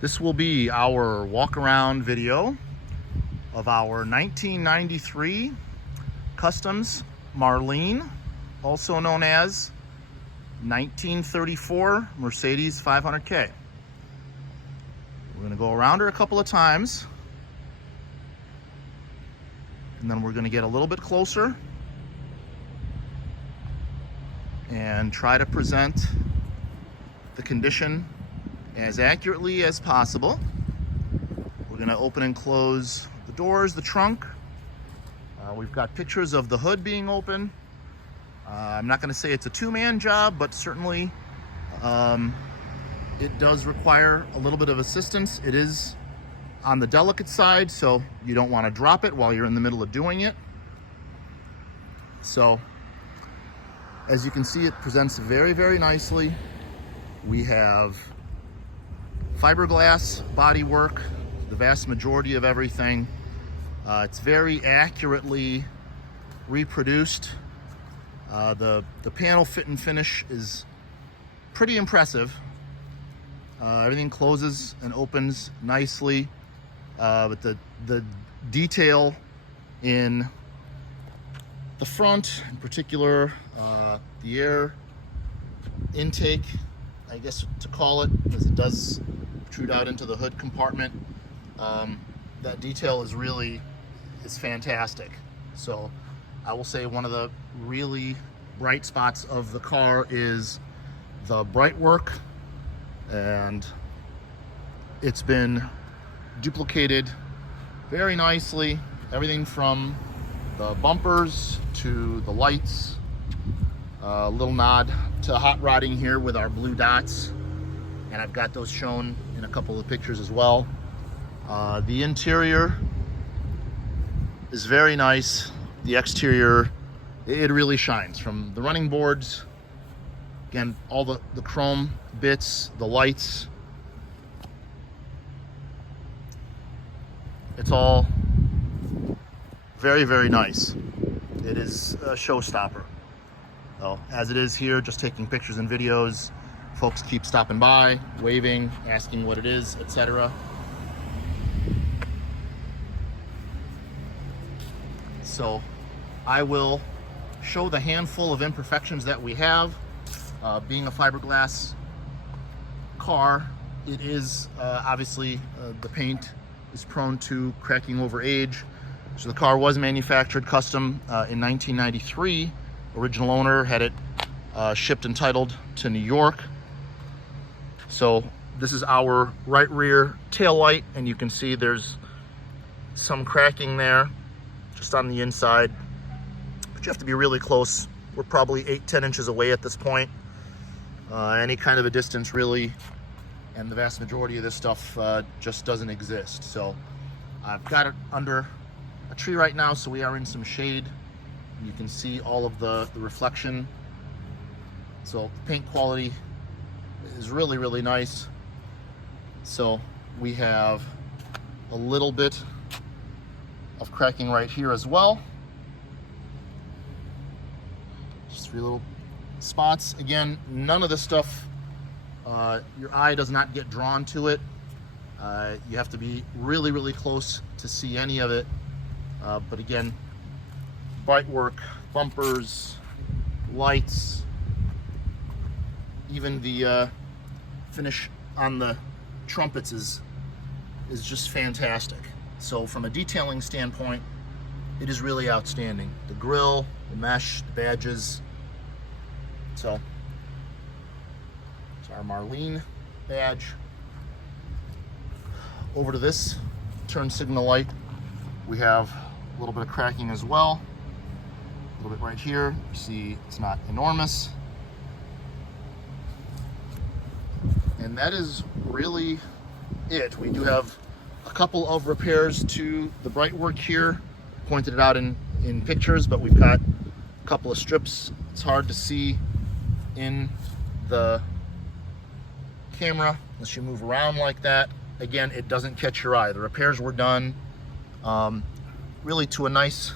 This will be our walk around video of our 1993 Customs Marlene, also known as 1934 Mercedes 500K. We're going to go around her a couple of times, and then we're going to get a little bit closer and try to present the condition as accurately as possible. We're going to open and close the doors, the trunk. We've got pictures of the hood being open. I'm not going to say it's a two-man job, but certainly it does require a little bit of assistance. It is on the delicate side, so you don't want to drop it while you're in the middle of doing it. So as you can see, it presents very, very nicely. We have fiberglass bodywork, the vast majority of everything. It's very accurately reproduced. The panel fit and finish is pretty impressive. Everything closes and opens nicely, but the detail in the front, in particular, the air intake, I guess to call it, as it does protrude out into the hood compartment. That detail is fantastic. So I will say one of the really bright spots of the car is the bright work, and it's been duplicated very nicely. Everything from the bumpers to the lights. A little nod to hot rodding here with our blue dots, and I've got those shown in a couple of pictures as well. The interior is very nice. The exterior, it really shines. From the running boards, again, all the chrome bits, the lights, it's all very, very nice. It is a showstopper. So, as it is here, just taking pictures and videos, folks keep stopping by, waving, asking what it is, etc. So I will show the handful of imperfections that we have. Being a fiberglass car, it is obviously the paint is prone to cracking over age. So the car was manufactured custom in 1993. Original owner had it shipped and titled to New York. So this is our right rear tail light, and you can see there's some cracking there just on the inside, but you have to be really close. We're probably 8-10 inches away at this point. Any kind of a distance really, and the vast majority of this stuff just doesn't exist. So I've got it under a tree right now, so we are in some shade. You can see all of the reflection. So the paint quality is really, really nice. So we have a little bit of cracking right here as well. Just 3 little spots. Again, none of this stuff, your eye does not get drawn to it. You have to be really, really close to see any of it. But again, bright work, bumpers, lights, even the finish on the trumpets is just fantastic. So from a detailing standpoint, it is really outstanding. The grille, the mesh, the badges. So it's our Marlene badge. Over to this turn signal light, we have a little bit of cracking as well. A little bit right here. You see it's not enormous. And that is really it. We do have a couple of repairs to the bright work here. Pointed it out in pictures, but we've got a couple of strips. It's hard to see in the camera unless you move around like that. Again, it doesn't catch your eye. The repairs were done really to a nice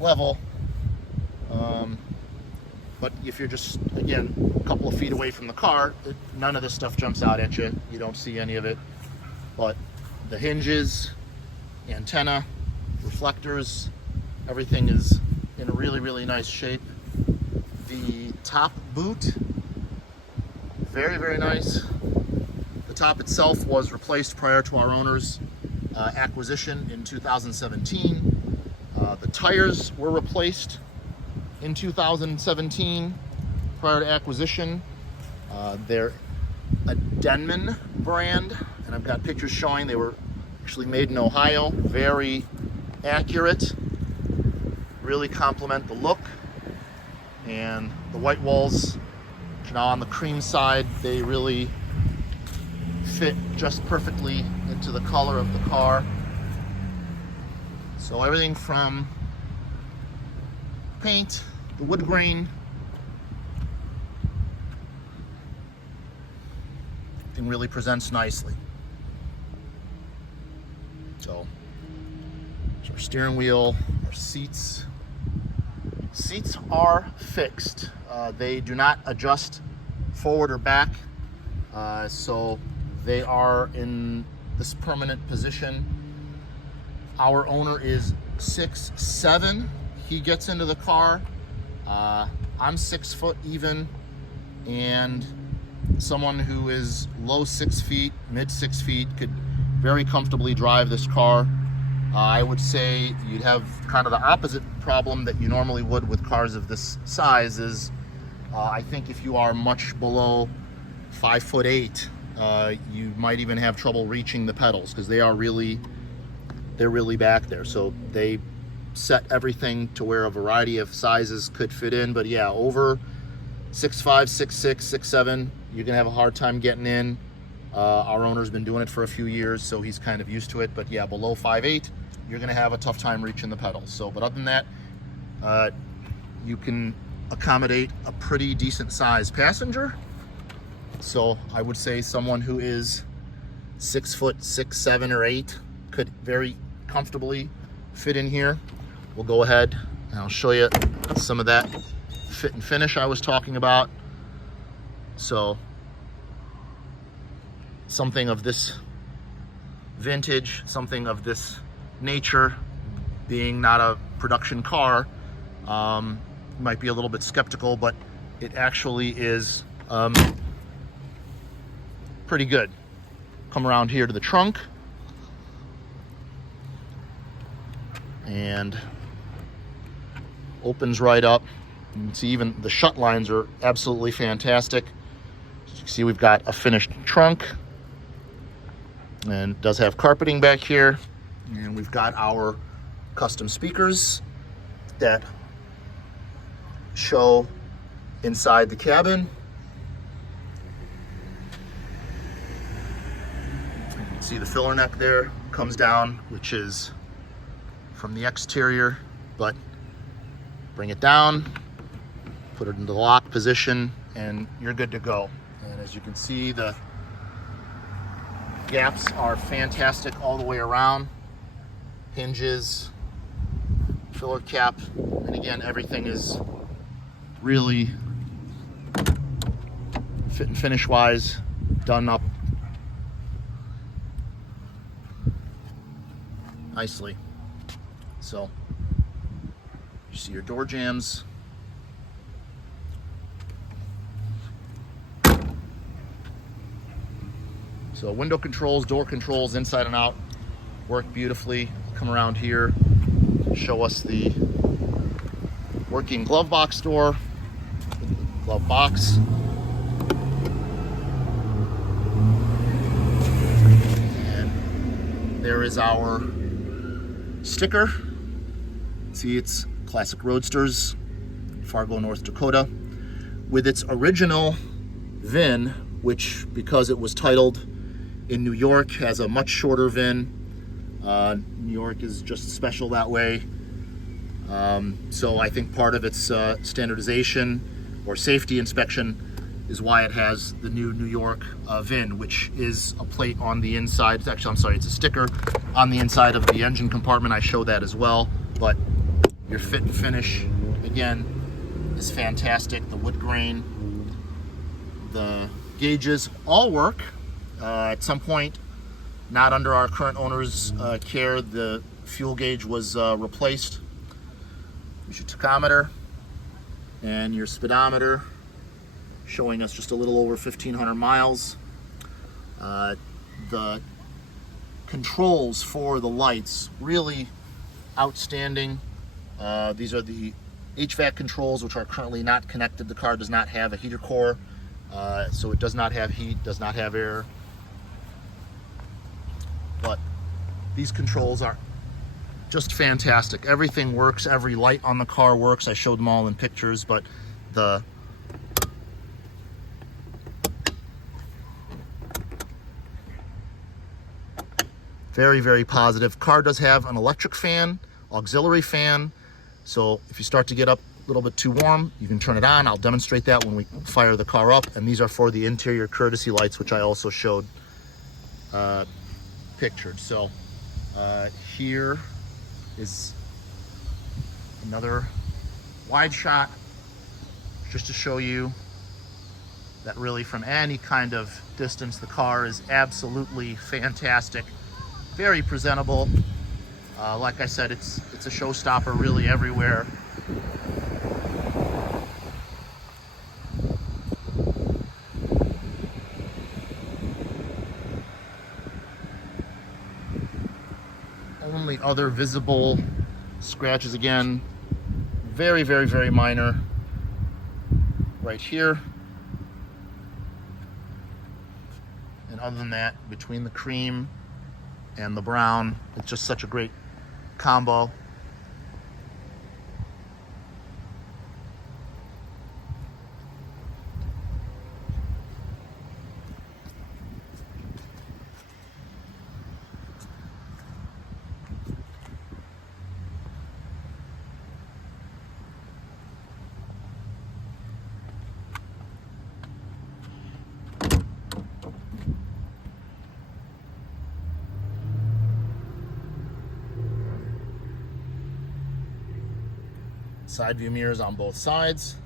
level. But if you're just, again, a couple of feet away from the car, none of this stuff jumps out at you. You don't see any of it. But the hinges, antenna, reflectors, everything is in a really, really nice shape. The top boot, very, very nice. The top itself was replaced prior to our owner's acquisition in 2017. The tires were replaced in 2017 prior to acquisition. They're a Denman brand, and I've got pictures showing they were actually made in Ohio. Very accurate, really complement the look. And the white walls, now on the cream side, they really fit just perfectly into the color of the car. So everything from paint, the wood grain, everything really presents nicely. So our steering wheel, our seats. Seats are fixed. They do not adjust forward or back. So they are in this permanent position. Our owner is 6'7". He gets into the car. I'm 6 foot even, and someone who is low 6 feet, mid 6 feet could very comfortably drive this car. I would say you'd have kind of the opposite problem that you normally would with cars of this size is I think if you are much below 5'8", you might even have trouble reaching the pedals because they're really back there. So they set everything to where a variety of sizes could fit in. But yeah, over 6'5", 6'6", 6'7", you're gonna have a hard time getting in. Our owner's been doing it for a few years, so he's kind of used to it. But yeah, below 5'8", you're gonna have a tough time reaching the pedals. So, but other than that, you can accommodate a pretty decent sized passenger. So I would say someone who is 6 foot 6, 7, or 8 could very comfortably fit in here. We'll go ahead and I'll show you some of that fit and finish I was talking about. So something of this vintage, something of this nature, being not a production car, might be a little bit skeptical, but it actually is pretty good. Come around here to the trunk, and opens right up. You can see even the shut lines are absolutely fantastic. As you can see, we've got a finished trunk, and it does have carpeting back here. And we've got our custom speakers that show inside the cabin. You can see the filler neck there comes down, which is from the exterior, but bring it down, put it into the lock position, and you're good to go. And as you can see, the gaps are fantastic all the way around. Hinges, filler cap, and again, everything is really fit and finish wise done up nicely. So you see your door jambs. So window controls, door controls, inside and out, work beautifully. Come around here, show us the working glove box door, glove box. And there is our sticker. See, it's Classic Roadsters, Fargo, North Dakota, with its original VIN, which, because it was titled in New York, has a much shorter VIN. New York is just special that way. So I think part of its standardization or safety inspection is why it has the new New York VIN, which is a plate on the inside. It's actually, I'm sorry, it's a sticker on the inside of the engine compartment. I show that as well. But your fit and finish, again, is fantastic. The wood grain, the gauges all work. At some point, not under our current owner's care, the fuel gauge was replaced. Here's your tachometer and your speedometer, showing us just a little over 1,500 miles. The controls for the lights, really outstanding. These are the HVAC controls, which are currently not connected. The car does not have a heater core, so it does not have heat, does not have air. But these controls are just fantastic. Everything works. Every light on the car works. I showed them all in pictures, but the very, very positive. Car does have an electric fan, auxiliary fan. So if you start to get up a little bit too warm, you can turn it on. I'll demonstrate that when we fire the car up. And these are for the interior courtesy lights, which I also showed pictured. So here is another wide shot just to show you that really from any kind of distance, the car is absolutely fantastic. Very presentable. Like I said, it's a showstopper really everywhere. Only other visible scratches, again, very, very, very minor right here. And other than that, between the cream and the brown, it's just such a great combo. Side view mirrors on both sides.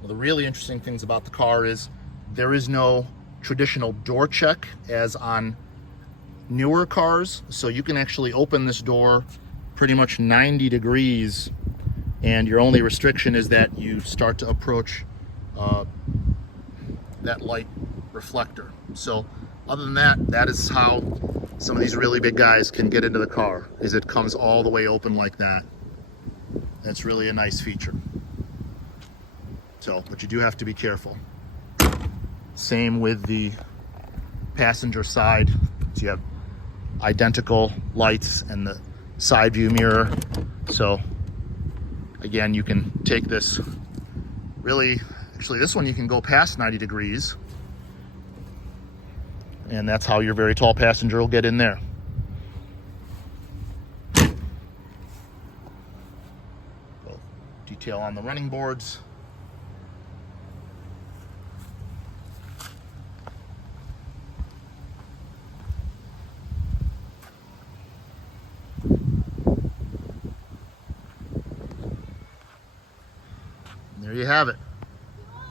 One of the really interesting things about the car is there is no traditional door check as on newer cars. So you can actually open this door pretty much 90 degrees, and your only restriction is that you start to approach that light reflector. So other than that, that is how some of these really big guys can get into the car, is it comes all the way open like that. It's really a nice feature. So, but you do have to be careful. Same with the passenger side. So you have identical lights and the side view mirror. So again, you can take this really, actually this one you can go past 90 degrees. And that's how your very tall passenger will get in there. Detail on the running boards. And there you have it.